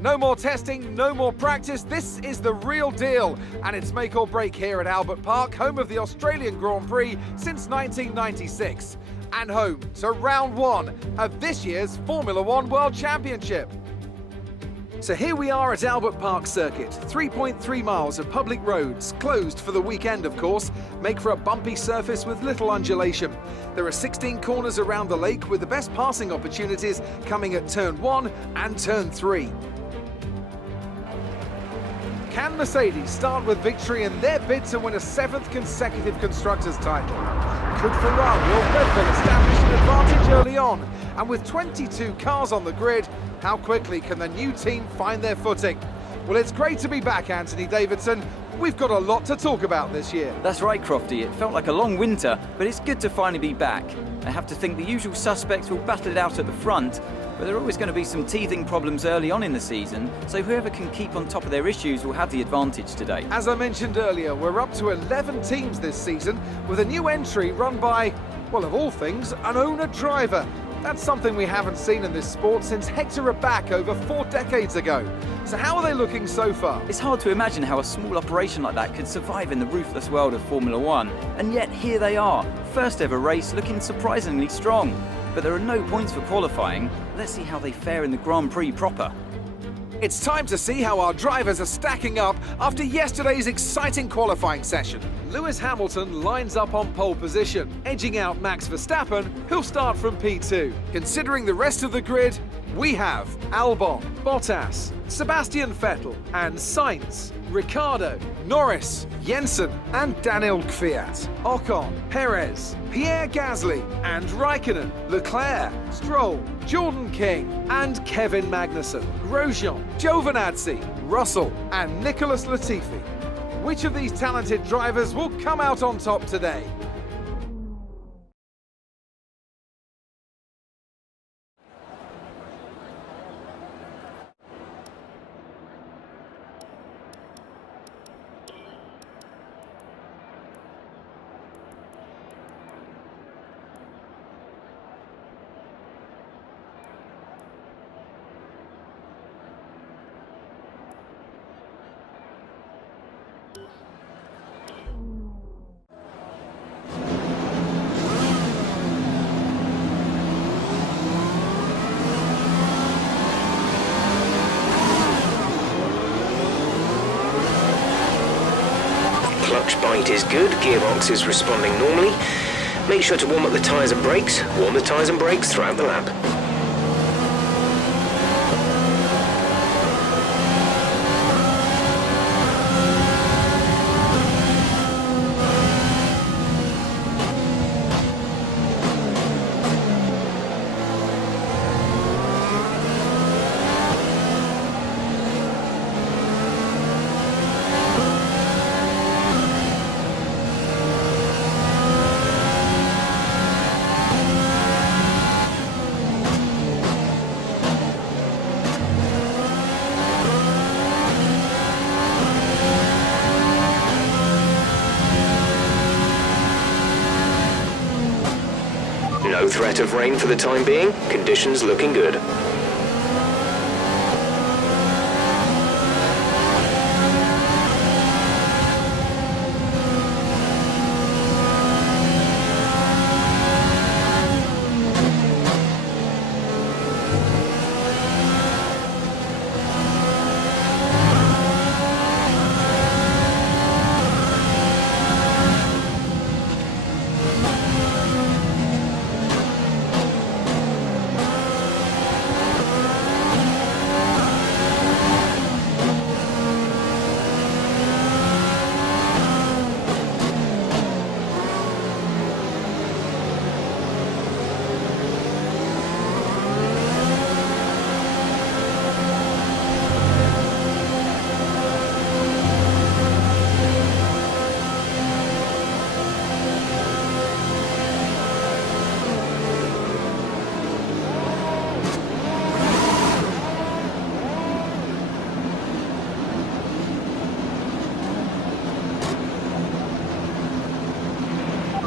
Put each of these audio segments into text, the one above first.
No more testing, no more practice. This is the real deal. And it's make or break here at Albert Park, home of the Australian Grand Prix since 1996. And home to round one of this year's Formula One World Championship. So here we are at Albert Park Circuit. 3.3 miles of public roads, closed for the weekend of course, make for a bumpy surface with little undulation. There are 16 corners around the lake with the best passing opportunities coming at turn 1 and turn 3. Can Mercedes start with victory in their bid to win a 7th consecutive Constructors' title? Could Ferrari or Red Bull establish an advantage early on? And with 22 cars on the grid, how quickly can the new team find their footing? Well, it's great to be back, Anthony Davidson. We've got a lot to talk about this year. That's right, Crofty. It felt like a long winter, but it's good to finally be back. I have to think the usual suspects will battle it out at the front, but there are always going to be some teething problems early on in the season, so whoever can keep on top of their issues will have the advantage today. As I mentioned earlier, we're up to 11 teams this season, with a new entry run by, well, of all things, an owner-driver. That's something we haven't seen in this sport since Hector Raback over 4 decades ago. So how are they looking so far? It's hard to imagine how a small operation like that could survive in the ruthless world of Formula One. And yet here they are, first ever race looking surprisingly strong. But there are no points for qualifying. Let's see how they fare in the Grand Prix proper. It's time to see how our drivers are stacking up after yesterday's exciting qualifying session. Lewis Hamilton lines up on pole position, edging out Max Verstappen, who'll start from P2. Considering the rest of the grid, we have Albon, Bottas, Sebastian Vettel and Sainz, Ricciardo, Norris, Jensen and Daniel Kvyat, Ocon, Perez, Pierre Gasly and Raikkonen, Leclerc, Stroll, Jordan King and Kevin Magnussen, Grosjean, Giovinazzi, Russell and Nicholas Latifi. Which of these talented drivers will come out on top today? Clutch bite is good, gearbox is responding normally. Make sure to warm up the tyres and brakes. Warm the tyres and brakes throughout the lap. No threat of rain for the time being, conditions looking good.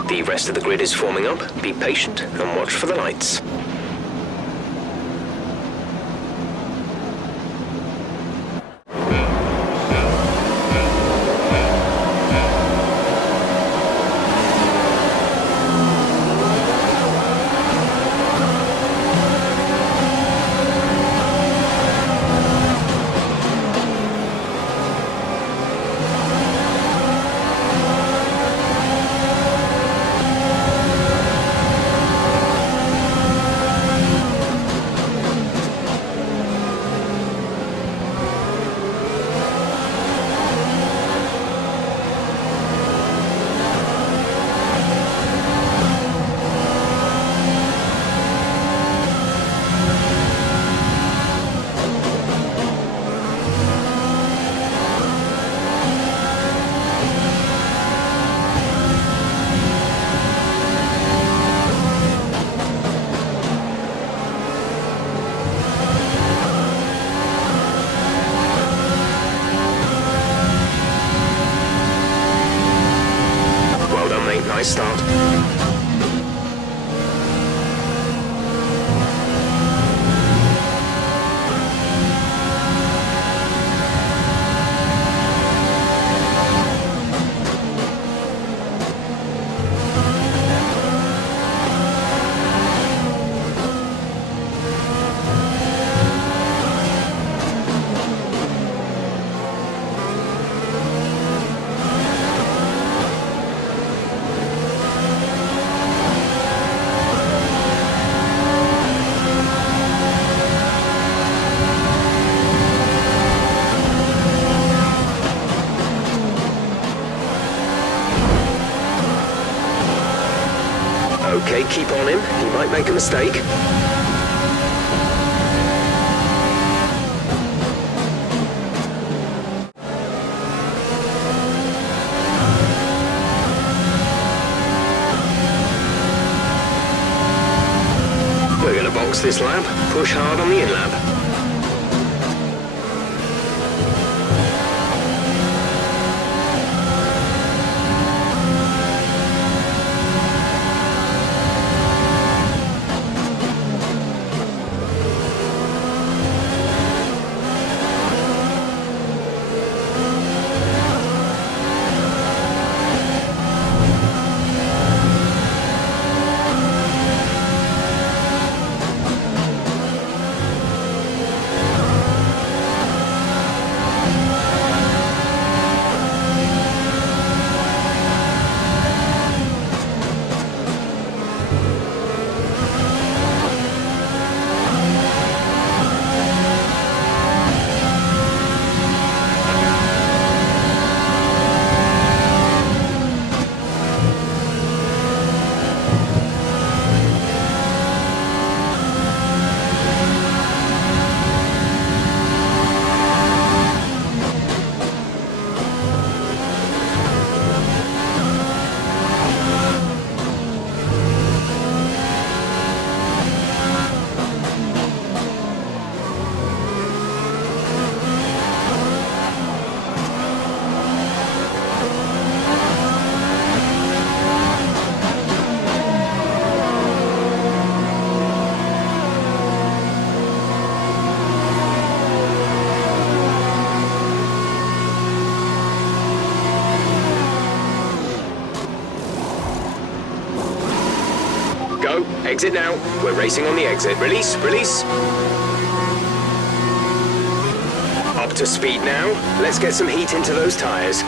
The rest of the grid is forming up. Be patient and watch for the lights. Keep on him, he might make a mistake. We're going to box this lap, push hard on the in-lap. Go, exit now. We're racing on the exit. Release, release. Up to speed now. Let's get some heat into those tyres.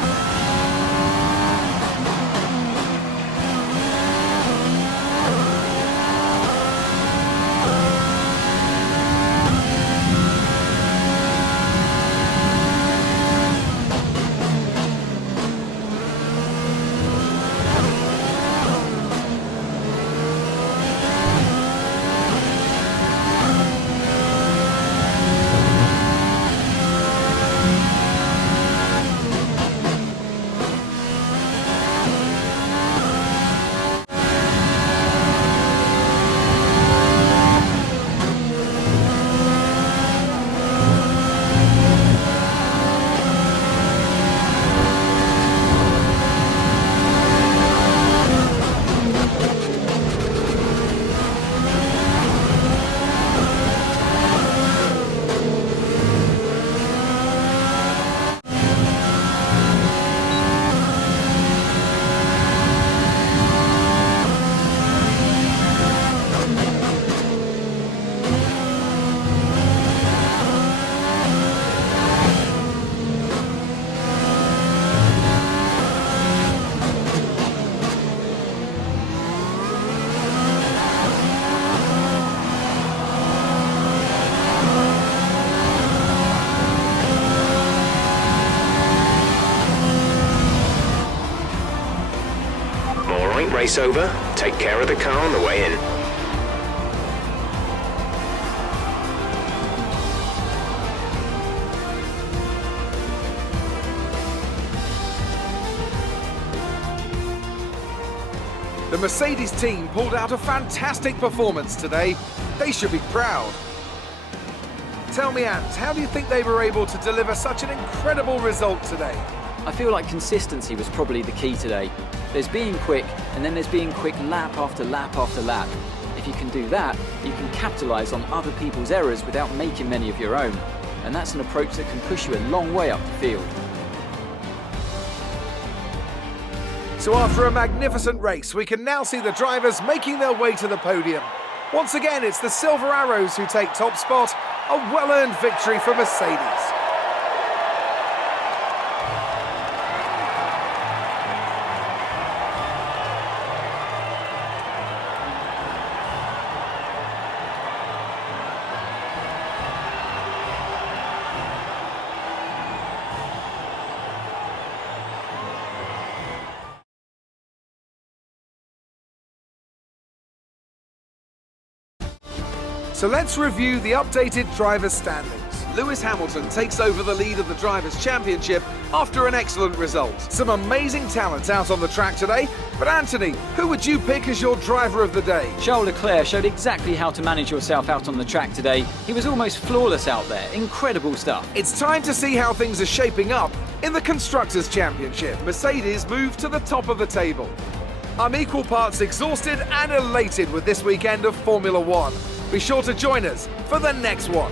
Race over. Take care of the car on the way in. The Mercedes team pulled out a fantastic performance today. They should be proud. Tell me, Ant, how do you think they were able to deliver such an incredible result today? I feel like consistency was probably the key today. There's being quick, and then there's being quick lap after lap after lap. If you can do that, you can capitalise on other people's errors without making many of your own. And that's an approach that can push you a long way up the field. So after a magnificent race, we can now see the drivers making their way to the podium. Once again, it's the Silver Arrows who take top spot, a well-earned victory for Mercedes. So let's review the updated drivers' standings. Lewis Hamilton takes over the lead of the Drivers' Championship after an excellent result. Some amazing talent out on the track today, but Anthony, who would you pick as your driver of the day? Charles Leclerc showed exactly how to manage yourself out on the track today. He was almost flawless out there. Incredible stuff. It's time to see how things are shaping up in the Constructors' Championship. Mercedes move to the top of the table. I'm equal parts exhausted and elated with this weekend of Formula One. Be sure to join us for the next one.